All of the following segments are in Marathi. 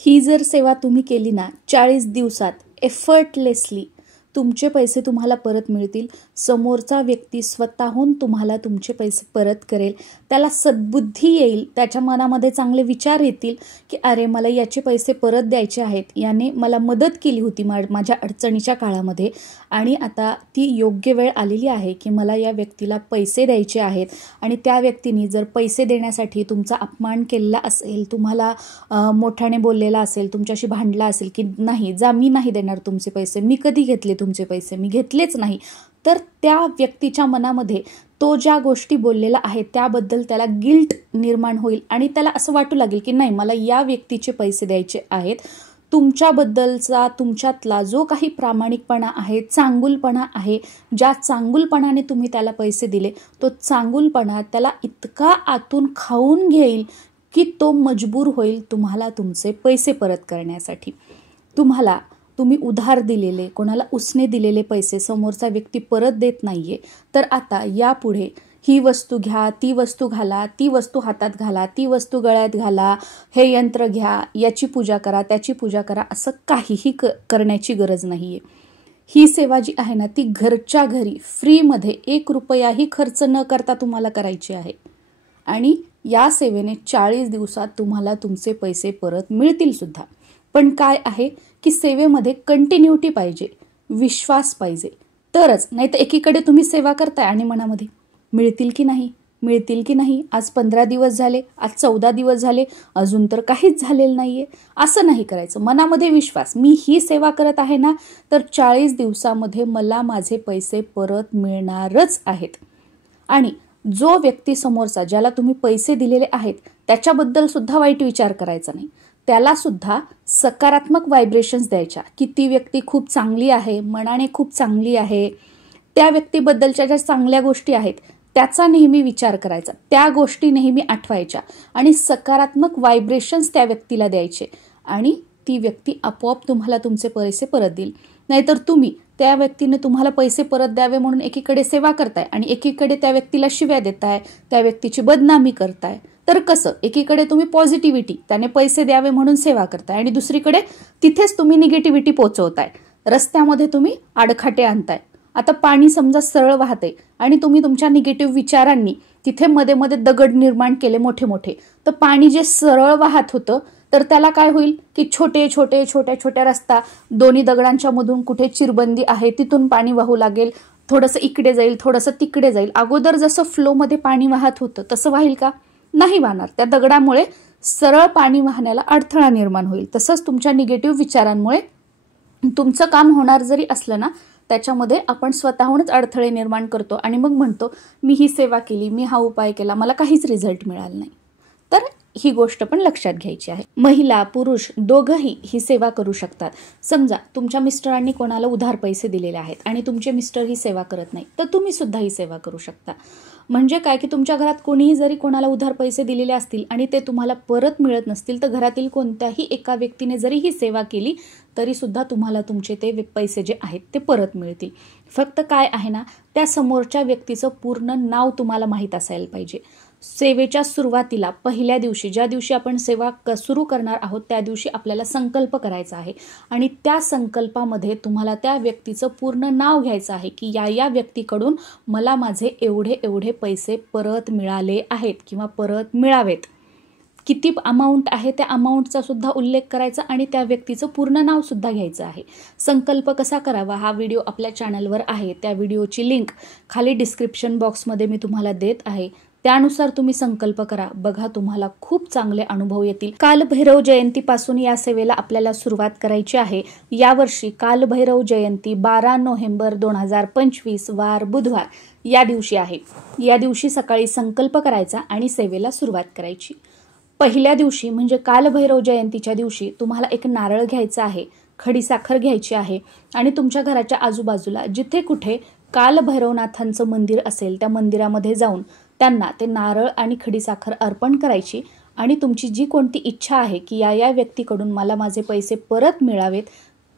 ही जर सेवा तुम्ही केली ना 40 दिवसात एफर्टलेसली तुमचे पैसे तुम्हाला परत मिळतील. समोरचा व्यक्ती स्वतःहून तुम्हाला तुमचे पैसे परत करेल. त्याला सद्बुद्धी येईल, त्याच्या मनामध्ये चांगले विचार येतील की अरे मला याचे पैसे परत द्यायचे आहेत, याने मला मदत केली होती माझ्या अडचणीच्या काळामध्ये आणि आता ती योग्य वेळ आलेली आहे की मला या व्यक्तीला पैसे द्यायचे आहेत. आणि त्या व्यक्तीने जर पैसे देण्यासाठी तुमचा अपमान केलेला असेल, तुम्हाला मोठ्याने बोललेला असेल, तुमच्याशी भांडला असेल की नाही जा मी नाही देणार तुमचे पैसे, मी कधी घेतले तुमचे पैसे, मी घेतलेच नाही, तर त्या व्यक्तीच्या मनामध्ये तो ज्या गोष्टी बोललेला आहे त्याबद्दल त्याला गिल्ट निर्माण होईल आणि त्याला असं वाटू लागेल की नाही मला या व्यक्तीचे पैसे द्यायचे आहेत. तुमच्याबद्दलचा तुमच्यातला जो काही प्रामाणिकपणा आहे, चांगुलपणा आहे, ज्या चांगुलपणाने तुम्ही त्याला पैसे दिले, तो चांगुलपणा त्याला इतका आतून खाऊन घेईल की तो मजबूर होईल तुम्हाला तुमचे पैसे परत करण्यासाठी. तुम्ही उधार दिलेले, कोणाला उसने दिलेले पैसे समोरचा व्यक्ती परत देत नाहीये, तर आता यापुढे ही वस्तू घ्या, ती वस्तू घाला, ती वस्तू हातात घाला, ती वस्तू गळ्यात घाला, हे यंत्र घ्या, याची पूजा करा, त्याची पूजा करा, असं काहीही करण्याची गरज नाहीये. ही सेवा जी आहे ना ती घरच्या घरी फ्रीमध्ये 1 रुपयाही खर्च न करता तुम्हाला करायची आहे. आणि या सेवेने 40 दिवसात तुम्हाला तुमचे पैसे परत मिळतील सुद्धा. पण काय आहे की सेवेमध्ये कंटिन्युटी पाहिजे, विश्वास पाहिजे, तरच. नाही तर एकीकडे तुम्ही सेवा करताय आणि मनामध्ये मिळतील की नाही, आज 15 दिवस झाले, आज 14 दिवस झाले, अजून तर काहीच झालेलं नाहीये. असं नाही करायचं. मनामध्ये विश्वास, मी ही सेवा करत आहे ना तर 40 दिवसामध्ये मला माझे पैसे परत मिळणारच आहेत. आणि जो व्यक्ती समोरचा ज्याला तुम्ही पैसे दिलेले आहेत त्याच्याबद्दल सुद्धा वाईट विचार करायचा नाही. त्याला सुद्धा सकारात्मक व्हायब्रेशन्स द्यायच्या की ती व्यक्ती खूप चांगली आहे, मनाने खूप चांगली आहे. त्या व्यक्तीबद्दलच्या ज्या चांगल्या गोष्टी आहेत त्याचा नेहमी विचार करायचा, त्या गोष्टी नेहमी आठवायच्या आणि सकारात्मक व्हायब्रेशन्स त्या व्यक्तीला द्यायचे आणि ती व्यक्ती आपोआप तुम्हाला तुमचे पैसे परत देईल. नाहीतर तुम्ही त्या व्यक्तीने तुम्हाला पैसे परत द्यावे म्हणून एकीकडे सेवा करताय आणि एकीकडे त्या व्यक्तीला शिव्या देताय, त्या व्यक्तीची बदनामी करताय. तर कसं? एकीकडे तुम्ही पॉझिटिव्हिटी, त्याने पैसे द्यावे म्हणून सेवा करताय आणि दुसरीकडे तिथेच तुम्ही निगेटिव्हिटी पोहोचवताय. रस्त्यामध्ये तुम्ही आडखाटे आणताय. आता पाणी समजा सरळ वाहते आणि तुम्ही तुमच्या निगेटिव्ह विचारांनी तिथे मध्ये मध्ये दगड निर्माण केले मोठे मोठे, तर पाणी जे सरळ वाहत होतं तर त्याला काय होईल की छोट्या रस्ता, दोन्ही दगडांच्या मधून कुठे चिरबंदी आहे, तिथून पाणी वाहू लागेल, थोडंसं इकडे जाईल, थोडंसं तिकडे जाईल. अगोदर जसं फ्लोमध्ये पाणी वाहत होतं तसं वाहील का? नाही वाहणार. त्या दगडामुळे सरळ पाणी वाहण्याला अडथळा निर्माण होईल. तसंच तुमच्या निगेटिव्ह विचारांमुळे तुमचं काम होणार जरी असलं ना त्याच्यामध्ये आपण स्वतःहूनच अडथळे निर्माण करतो आणि मग म्हणतो मी ही सेवा केली, मी हा उपाय केला, मला काहीच रिझल्ट मिळाला नाही. तर ही गोष्ट पण लक्षात घ्यायची आहे. महिला पुरुष दोघंही ही सेवा करू शकतात. समजा तुमच्या मिस्टरांनी कोणाला उधार पैसे दिलेले आहेत आणि तुमचे मिस्टर ही सेवा करत नाही, तर तुम्ही सुद्धा ही सेवा करू शकता. म्हणजे काय की तुमच्या घरात कोणीही जरी कोणाला उधार पैसे दिलेले असतील आणि ते तुम्हाला परत मिळत नसतील, तर घरातील कोणत्याही एका व्यक्तीने जरी ही सेवा केली तरी सुद्धा तुम्हाला तुमचे ते पैसे जे आहेत ते परत मिळतील. फक्त काय आहे ना, त्या समोरच्या व्यक्तीचं पूर्ण नाव तुम्हाला माहीत असायला पाहिजे. सेवेच्या सुरुवातीला पहिल्या दिवशी, ज्या दिवशी आपण सेवा सुरू करणार आहोत त्या दिवशी आपल्याला संकल्प करायचा आहे आणि त्या संकल्पामध्ये तुम्हाला त्या व्यक्तीचं पूर्ण नाव घ्यायचं आहे की या व्यक्तीकडून मला माझे एवढे पैसे परत मिळाले आहेत किंवा परत मिळावेत. किती अमाऊंट आहे त्या अमाऊंटचा सुद्धा उल्लेख करायचा आणि त्या व्यक्तीचं पूर्ण नाव सुद्धा घ्यायचं आहे. संकल्प कसा करावा हा व्हिडिओ आपल्या चॅनलवर आहे. त्या व्हिडिओची लिंक खाली डिस्क्रिप्शन बॉक्समध्ये मी तुम्हाला देत आहे. त्यानुसार तुम्ही संकल्प करा. बघा तुम्हाला खूप चांगले अनुभव येतील. कालभैरव जयंतीपासून या सेवेला आपल्याला सुरुवात करायची आहे. यावर्षी कालभैरव जयंती 12 नोव्हेंबर 2025 वार बुधवार या दिवशी आहे. या दिवशी सकाळी संकल्प करायचा आणि सेवेला सुरुवात करायची. पहिल्या दिवशी म्हणजे कालभैरव जयंतीच्या दिवशी तुम्हाला एक नारळ घ्यायचा आहे, खडीसाखर घ्यायची आहे आणि तुमच्या घराच्या आजूबाजूला जिथे कुठे कालभैरवनाथांचं मंदिर असेल त्या मंदिरामध्ये जाऊन त्यांना ते नारळ आणि खडीसाखर अर्पण करायची आणि तुमची जी कोणती इच्छा आहे की या व्यक्तीकडून मला माझे पैसे परत मिळावेत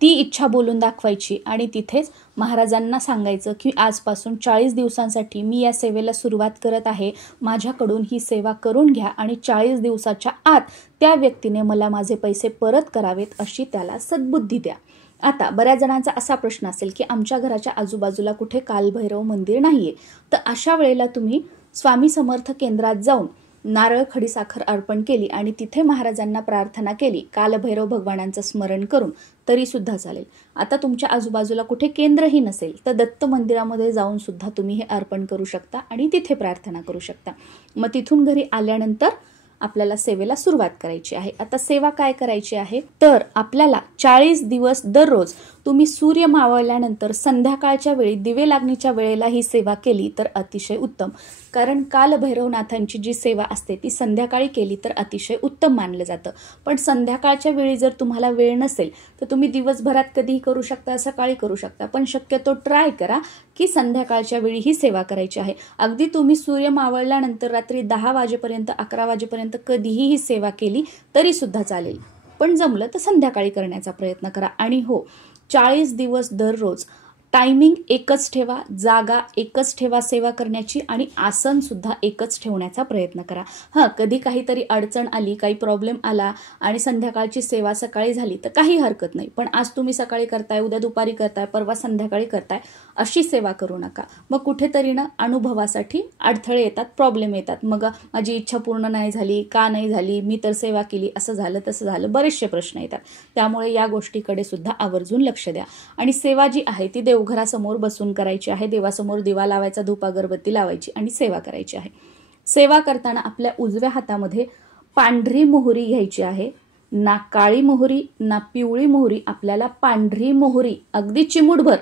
ती इच्छा बोलून दाखवायची आणि तिथेच महाराजांना सांगायचं की आजपासून 40 दिवसांसाठी मी या सेवेला सुरुवात करत आहे, माझ्याकडून ही सेवा करून घ्या आणि 40 दिवसाच्या आत त्या व्यक्तीने मला माझे पैसे परत करावेत अशी त्याला सद्बुद्धी द्या. आता बऱ्याच जणांचा असा प्रश्न असेल की आमच्या घराच्या आजूबाजूला कुठे कालभैरव मंदिर नाहीये, तर अशा वेळेला तुम्ही स्वामी समर्थ केंद्रात जाऊन नारळ खडीसाखर अर्पण केली आणि तिथे महाराजांना प्रार्थना केली कालभैरव भगवानांचं स्मरण करून तरी सुद्धा चालेल. आता तुमच्या आजूबाजूला कुठे केंद्रही नसेल तर दत्त मंदिरामध्ये जाऊन सुद्धा तुम्ही हे अर्पण करू शकता आणि तिथे प्रार्थना करू शकता. मग तिथून घरी आल्यानंतर आपल्याला सेवेला सुरुवात करायची आहे. आता सेवा काय करायची आहे तर आपल्याला 40 दिवस दररोज तुम्ही सूर्य मावळल्यानंतर संध्याकाळच्या वेळी दिवे लागणीच्या वेळेला ही सेवा केली तर अतिशय उत्तम. कारण कालभैरवनाथांची जी सेवा असते ती संध्याकाळी केली तर अतिशय उत्तम मानलं जातं. पण संध्याकाळच्या वेळी जर तुम्हाला वेळ नसेल तर तुम्ही दिवसभरात कधीही करू शकता, सकाळी करू शकता, पण शक्यतो ट्राय करा की संध्याकाळच्या वेळी ही सेवा करायची आहे. अगदी तुम्ही सूर्य मावळल्यानंतर रात्री 10 वाजेपर्यंत 11 वाजेपर्यंत कधीही ही सेवा केली तरी सुद्धा चालेल, पण जमलं तर संध्याकाळी करण्याचा प्रयत्न करा. आणि हो, 40 दिवस दररोज टायमिंग एकच ठेवा, जागा एकच ठेवा सेवा करण्याची आणि आसन सुद्धा एकच ठेवण्याचा प्रयत्न करा. कधी काहीतरी अडचण आली, काही प्रॉब्लेम आला आणि संध्याकाळची सेवा सकाळी झाली तर काही हरकत नाही, पण आज तुम्ही सकाळी करताय, उद्या दुपारी करताय, परवा संध्याकाळी करताय, अशी सेवा करू नका. मग कुठेतरी ना अनुभवासाठी अडथळे येतात, प्रॉब्लेम येतात. मग माझी इच्छा पूर्ण नाही झाली, का नाही झाली, मी तर सेवा केली, असं झालं तसं झालं, बरेचसे प्रश्न येतात. त्यामुळे या गोष्टीकडे सुद्धा आवर्जून लक्ष द्या. आणि सेवा जी आहे ती देवघरासमोर बसून करायची आहे. देवासमोर दिवा लावायचा, धूप अगरबत्ती लावायची आणि सेवा करायची आहे. सेवा करताना आपल्या उजव्या हातामध्ये पांढरी मोहरी घ्यायची आहे. ना काळी मोहरी ना पिवळी मोहरी, आपल्याला पांढरी मोहरी अगदी चिमूटभर,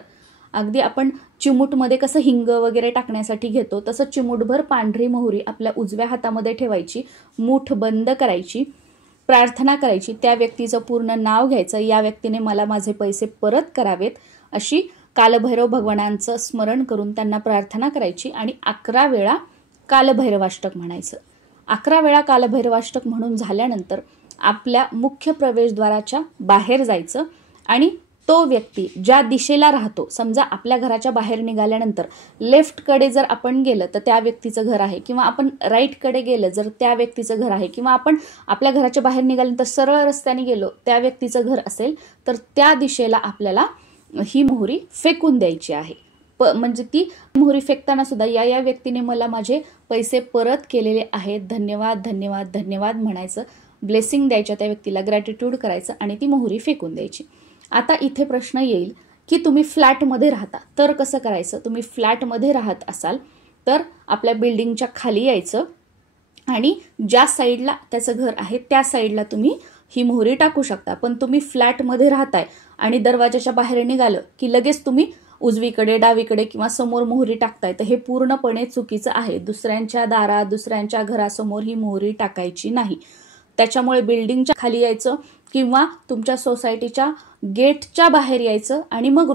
अगदी आपण चिमूटमध्ये कसं हिंग वगैरे टाकण्यासाठी घेतो तसं चिमूटभर पांढरी मोहरी आपल्या उजव्या हातामध्ये ठेवायची, मूठ बंद करायची, प्रार्थना करायची. त्या व्यक्तीचं पूर्ण नाव घ्यायचं, या व्यक्तीने मला माझे पैसे परत करावेत अशी कालभैरव भगवानांचं स्मरण करून त्यांना प्रार्थना करायची आणि 11 वेळा कालभैरवाष्टक म्हणायचं. 11 वेळा कालभैरवाष्टक म्हणून झाल्यानंतर आपल्या मुख्य प्रवेशद्वाराच्या बाहेर जायचं आणि तो व्यक्ती ज्या दिशेला राहतो, समजा आपल्या घराच्या बाहेर निघाल्यानंतर लेफ्टकडे जर आपण गेलं तर त्या व्यक्तीचं घर आहे, किंवा आपण राईटकडे गेलं जर त्या व्यक्तीचं घर आहे, किंवा आपण आपल्या घराच्या बाहेर निघाल्यानंतर सरळ रस्त्याने गेलो त्या व्यक्तीचं घर असेल तर त्या दिशेला आपल्याला ही मोहरी फेकून द्यायची आहे. म्हणजे ती मोहरी फेकताना सुद्धा या व्यक्तीने मला माझे पैसे परत केलेले आहेत, धन्यवाद धन्यवाद धन्यवाद म्हणायचं, ब्लेसिंग द्यायच्या त्या व्यक्तीला, ग्रॅटिट्यूड करायचं आणि ती मोहरी फेकून द्यायची. आता इथे प्रश्न येईल की तुम्ही फ्लॅटमध्ये राहता तर कसं करायचं. तुम्ही फ्लॅटमध्ये राहत असाल तर आपल्या बिल्डिंगच्या खाली यायचं आणि ज्या साईडला त्याचं घर आहे त्या साईडला तुम्ही ही मोहरी टाकू शकता. पण तुम्ही फ्लॅटमध्ये राहताय आणि दरवाजाच्या बाहेर निघालं की लगेच तुम्ही उजवीकडे, डावीकडे किंवा समोर मोहरी टाकताय तर हे पूर्णपणे चुकीचं आहे. दुसऱ्यांच्या दारात, दुसऱ्यांच्या घरासमोर ही मोहरी टाकायची नाही. त्याच्यामुळे बिल्डिंगच्या खाली यायचं किंवा तुमच्या सोसायटीच्या गेटच्या बाहेर यायचं आणि मग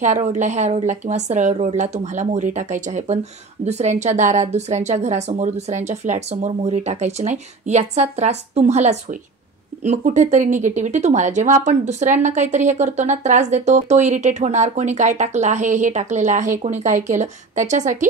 ह्या रोडला किंवा सरळ रोडला तुम्हाला मोहरी टाकायची आहे. पण दुसऱ्यांच्या दारात, दुसऱ्यांच्या घरासमोर, दुसऱ्यांच्या फ्लॅटसमोर मोहरी टाकायची नाही. याचा त्रास तुम्हालाच होईल. मग कुठेतरी निगेटिव्हिटी तुम्हाला, जेव्हा आपण दुसऱ्यांना काहीतरी हे करतो ना, त्रास देतो, तो इरिटेट होणार, कोणी काय टाकलं आहे, हे टाकलेलं आहे, कोणी काय केलं, त्याच्यासाठी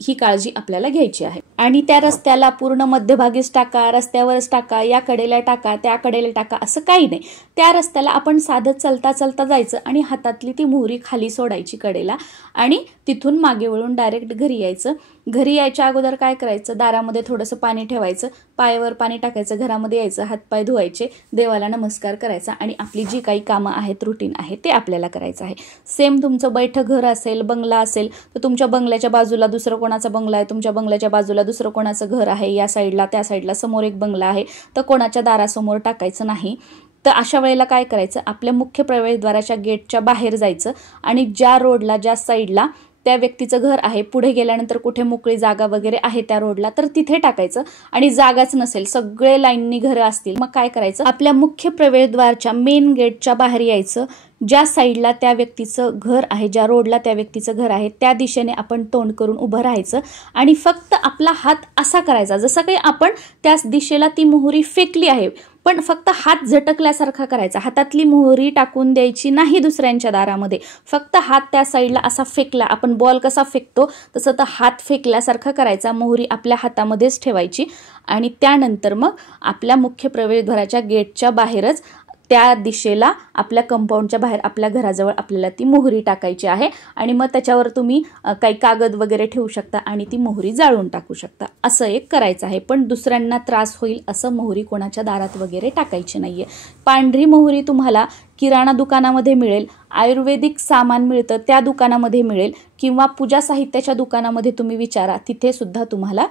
ही काळजी आपल्याला घ्यायची आहे. आणि त्या रस्त्याला पूर्ण मध्यभागीच टाका, रस्त्यावरच टाका, या कडेला टाका, त्या कडेला टाका, असं काही नाही. त्या रस्त्याला आपण साधं चलता चलता जायचं आणि हातातली ती मोहरी खाली सोडायची कडेला आणि तिथून मागे वळून डायरेक्ट घरी यायचं. घरी यायच्या अगोदर काय करायचं, दारामध्ये थोडंसं पाणी ठेवायचं, पायावर पाणी टाकायचं, घरामध्ये यायचं, हातपाय धुवायचे, देवाला नमस्कार करायचा आणि आपली जी काही कामं आहेत, रुटीन आहे ते आपल्याला करायचं आहे. सेम तुमचं बैठं घर असेल, बंगला असेल तर तुमच्या बंगल्याच्या बाजूला दुसरं कोणाचा बंगला आहे, तुमच्या बंगल्याच्या बाजूला दुसरं कोणाचं घर आहे, या साईडला त्या साईडला समोर एक बंगला आहे तर कोणाच्या दारासमोर टाकायचं नाही. तर अशा वेळेला काय करायचं, आपल्या मुख्य प्रवेशद्वाराच्या गेटच्या बाहेर जायचं आणि ज्या रोडला, ज्या साईडला त्या व्यक्तीचं घर आहे, पुढे गेल्यानंतर कुठे मोकळी जागा वगैरे आहे त्या रोडला तर तिथे टाकायचं. आणि जागाच नसेल, सगळे लाईननी घरं असतील, मग काय करायचं, आपल्या मुख्य प्रवेशद्वारच्या मेन गेटच्या बाहेर यायचं. ज्या साईडला त्या व्यक्तीचं घर आहे, ज्या रोडला त्या व्यक्तीचं घर आहे त्या दिशेने आपण तोंड करून उभं राहायचं आणि फक्त आपला हात असा करायचा जसं काही आपण त्याच दिशेला ती मोहरी फेकली आहे, पण फक्त हात झटकल्यासारखा करायचा, हातातली मोहरी टाकून द्यायची नाही दुसऱ्यांच्या दारामध्ये. फक्त हात त्या साईडला असा फेकला, आपण बॉल कसा फेकतो तसं तर हात फेकल्यासारखा करायचा, मोहरी आपल्या हातामध्येच ठेवायची आणि त्यानंतर मग आपल्या मुख्य प्रवेशद्वाराच्या गेटच्या बाहेरच त्या दिशेला आपल्या कंपाऊंडच्या बाहेर आपल्या घराजवळ आपल्याला ती मोहरी टाकायची आहे आणि मग त्याच्यावर तुम्ही काही कागद वगैरे ठेवू शकता आणि ती मोहरी जाळून टाकू शकता. असं एक करायचं आहे. पण दुसऱ्यांना त्रास होईल असं मोहरी कोणाच्या दारात वगैरे टाकायची नाहीये. पांढरी मोहरी तुम्हाला किराणा दुकानामध्ये मिळेल, आयुर्वेदिक सामान मिळतं त्या दुकानामध्ये मिळेल किंवा पूजा साहित्याच्या दुकानामध्ये तुम्ही विचारा, तिथे सुद्धा तुम्हाला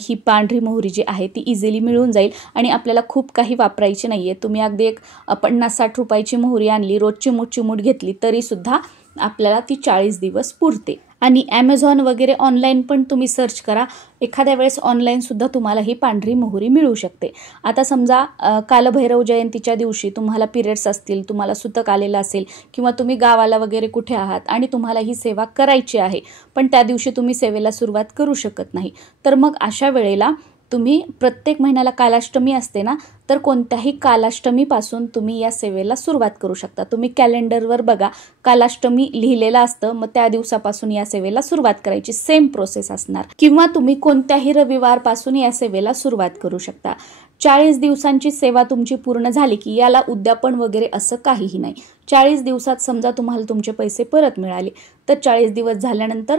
ही पांढरी मोहरी जी आहे ती इझिली मिळून जाईल आणि आपल्याला खूप काही वापरायची नाही आहे. तुम्ही अगदी एक 50-60 रुपयाची मोहरी आणली, रोज चिमूट घेतली तरीसुद्धा आपल्याला ती 40 दिवस पुरते. आणि ॲमेझॉन वगैरे ऑनलाईन पण तुम्ही सर्च करा, एखाद्या वेळेस ऑनलाईनसुद्धा तुम्हाला ही पांढरी मोहरी मिळू शकते. आता समजा कालभैरव जयंतीच्या दिवशी तुम्हाला पिरियड्स असतील, तुम्हाला सुतक आलेलं असेल किंवा तुम्ही गावाला वगैरे कुठे आहात आणि तुम्हाला ही सेवा करायची आहे, पण त्या दिवशी तुम्ही सेवेला सुरुवात करू शकत नाही, तर मग अशा वेळेला तुम्ही प्रत्येक महिन्याला कालाष्टमी असते ना, तर कोणत्याही कालाष्टमीपासून तुम्ही या सेवेला सुरुवात करू शकता. तुम्ही कॅलेंडरवर बघा, कालाष्टमी लिहिलेलं असतं, मग त्या दिवसापासून या सेवेला सुरुवात करायची. सेम प्रोसेस असणार. किंवा तुम्ही कोणत्याही रविवारपासून या सेवेला सुरुवात करू शकता. 40 दिवसांची सेवा तुमची पूर्ण झाली की याला उद्यापन वगैरे असं काहीही नाही. 40 दिवसात समजा तुम्हाला तुमचे पैसे परत मिळाले, तर 40 दिवस झाल्यानंतर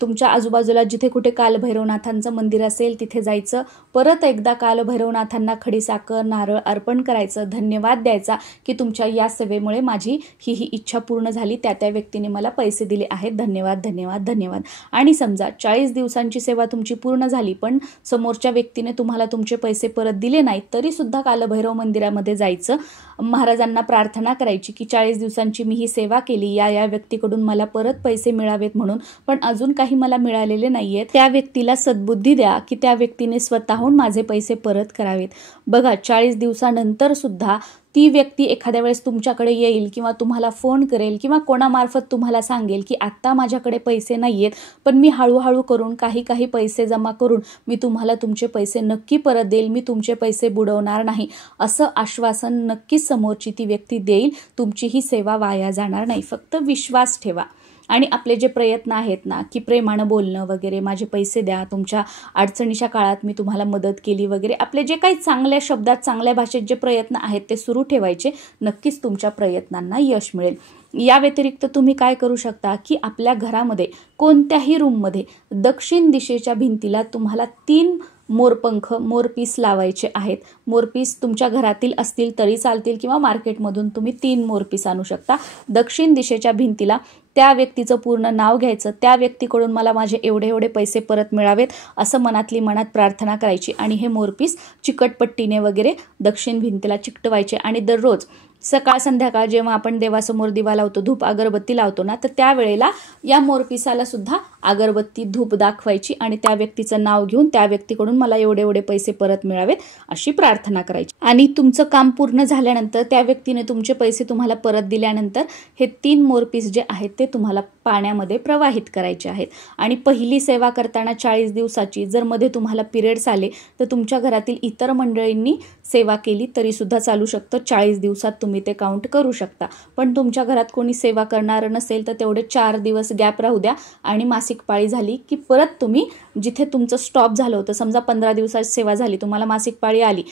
तुमच्या आजूबाजूला जिथे कुठे कालभैरवनाथांचं मंदिर असेल तिथे जायचं, परत एकदा कालभैरवनाथांना खडीसाखर नारळ अर्पण करायचं, धन्यवाद द्यायचा की तुमच्या या सेवेमुळे माझी ही इच्छा पूर्ण झाली, त्या व्यक्तीने मला पैसे दिले आहेत, धन्यवाद धन्यवाद धन्यवाद. आणि समजा 40 दिवसांची सेवा तुमची पूर्ण झाली पण समोरच्या व्यक्तीने तुम्हाला तुमचे पैसे परत दिले नाहीत, तरी सुद्धा कालभैरव मंदिरामध्ये जायचं, महाराजांना प्रार्थना करायची की 40 दिवसांची मी ही सेवा केली, या व्यक्तीकडून मला परत पैसे मिळावेत म्हणून, पण अजून काही मला मिळालेले नाहीयेत, त्या व्यक्तीला सद्बुद्धी द्या की त्या व्यक्तीने स्वतःहून माझे पैसे परत करावेत. बघा, 40 दिवसानंतर सुद्धा ती व्यक्ती एखाद्या वेळेस तुमच्याकडे येईल किंवा तुम्हाला फोन करेल किंवा कोणामार्फत तुम्हाला सांगेल की आत्ता माझ्याकडे पैसे नाहीयेत, पण मी हळूहळू करून काही पैसे जमा करून मी तुम्हाला तुमचे पैसे नक्की परत देईल, मी तुमचे पैसे बुडवणार नाही, असं आश्वासन नक्कीच समोरची ती व्यक्ती देईल. तुमची ही सेवा वाया जाणार नाही. फक्त विश्वास ठेवा आणि आपले जे प्रयत्न आहेत ना, की प्रेमानं बोलणं वगैरे, माझे पैसे द्या, तुमच्या अडचणीच्या काळात मी तुम्हाला मदत केली वगैरे, आपले जे काही चांगल्या शब्दात चांगल्या भाषेत जे प्रयत्न आहेत ते सुरू ठेवायचे. नक्कीच तुमच्या प्रयत्नांना यश मिळेल. या व्यतिरिक्त तुम्ही काय करू शकता की आपल्या घरामध्ये कोणत्याही रूममध्ये दक्षिण दिशेच्या भिंतीला तुम्हाला 3 मोरपंख मोरपीस लावायचे आहेत. मोरपीस तुमच्या घरातील असतील तरी चालतील किंवा मार्केटमधून तुम्ही 3 मोरपीस आणू शकता. दक्षिण दिशेच्या भिंतीला त्या व्यक्तीचं पूर्ण नाव घ्यायचं, त्या व्यक्तीकडून मला माझे एवढे पैसे परत मिळावेत असं मनात प्रार्थना करायची आणि हे मोरपीस चिकटपट्टीने वगैरे दक्षिण भिंतीला चिकटवायचे आणि दररोज सकाळ संध्याकाळ जेव्हा आपण देवासमोर दिवा लावतो, धूप अगरबत्ती लावतो ना, तर त्यावेळेला या मोरपिसाला सुद्धा अगरबत्ती धूप दाखवायची आणि त्या व्यक्तीचं नाव घेऊन त्या व्यक्तीकडून मला एवढे पैसे परत मिळावेत अशी प्रार्थना करायची. आणि तुमचं काम पूर्ण झाल्यानंतर त्या व्यक्तीने तुमचे पैसे तुम्हाला परत दिल्यानंतर हे 3 मोरपीस जे आहेत ते तुम्हाला पाण्यामध्ये प्रवाहित करायचे आहेत. आणि पहिली सेवा करताना 40 दिवसाची जर मध्ये तुम्हाला पिरियड्स आले तर तुमच्या घरातील इतर मंडळींनी सेवा केली तरी सुद्धा चालू शकतं. 40 दिवसात तुम्ही ते काउंट करू शकता. पण तुमच्या घरात कोणी सेवा करणारं नसेल तर तेवढे 4 दिवस गॅप राहू द्या आणि मासिक पाळी झाली की परत तुम्ही जिथे तुमचं स्टॉप झालं होतं, समजा 15 दिवसाची सेवा झाली, तुम्हाला मासिक पाळी आली,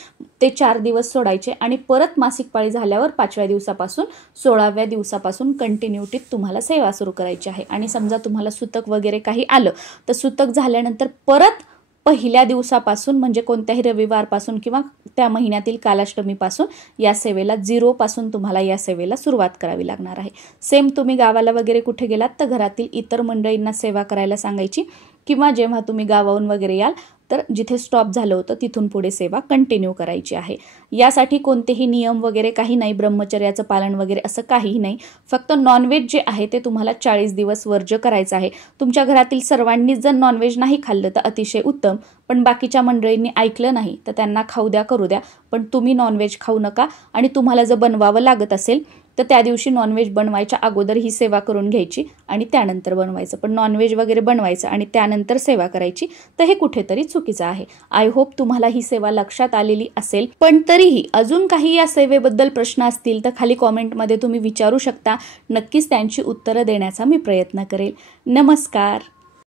ते 4 दिवस सोडायचे आणि परत मासिक पाळी झाल्यावर 5व्या दिवसापासून 16व्या दिवसापासून कंटिन्युटीत तुम्हाला सेवा सुरू करायची आहे. आणि समजा तुम्हाला सुतक वगैरे काही आलं तर सुतक झाल्यानंतर परत पहिल्या दिवसापासून म्हणजे कोणत्याही रविवारपासून किंवा त्या महिन्यातील कालाष्टमीपासून या सेवेला 0 पासून तुम्हाला या सेवेला सुरुवात करावी लागणार आहे. सेम तुम्ही गावाला वगैरे कुठे गेलात तर घरातील इतर मंडळींना सेवा करायला सांगायची किंवा जेव्हा तुम्ही गावाहून वगैरे याल तर जिथे स्टॉप झालं होतं तिथून पुढे सेवा कंटिन्यू करायची आहे. यासाठी कोणतेही नियम वगैरे काही नाही, ब्रह्मचर्याचं पालन वगैरे असं काहीही नाही. फक्त नॉनव्हेज जे आहे ते तुम्हाला 40 दिवस वर्ज्य करायचं आहे. तुमच्या घरातील सर्वांनीच जर नॉनव्हेज नाही खाल्लं तर अतिशय उत्तम, पण बाकीच्या मंडळींनी ऐकलं नाही तर त्यांना खाऊ द्या, करू द्या, पण तुम्ही नॉनव्हेज खाऊ नका. आणि तुम्हाला जर बनवावं लागत असेल तर त्या दिवशी नॉनव्हेज बनवायच्या अगोदर ही सेवा करून घ्यायची आणि त्यानंतर बनवायचं. पण नॉनव्हेज वगैरे बनवायचं आणि त्यानंतर सेवा करायची, तर हे कुठेतरी चुकीचं आहे. आय होप तुम्हाला ही सेवा लक्षात आलेली असेल. पण तरीही अजून काही या सेवेबद्दल प्रश्न असतील तर खाली कॉमेंटमध्ये तुम्ही विचारू शकता. नक्कीच त्यांची उत्तरं देण्याचा मी प्रयत्न करेल. नमस्कार.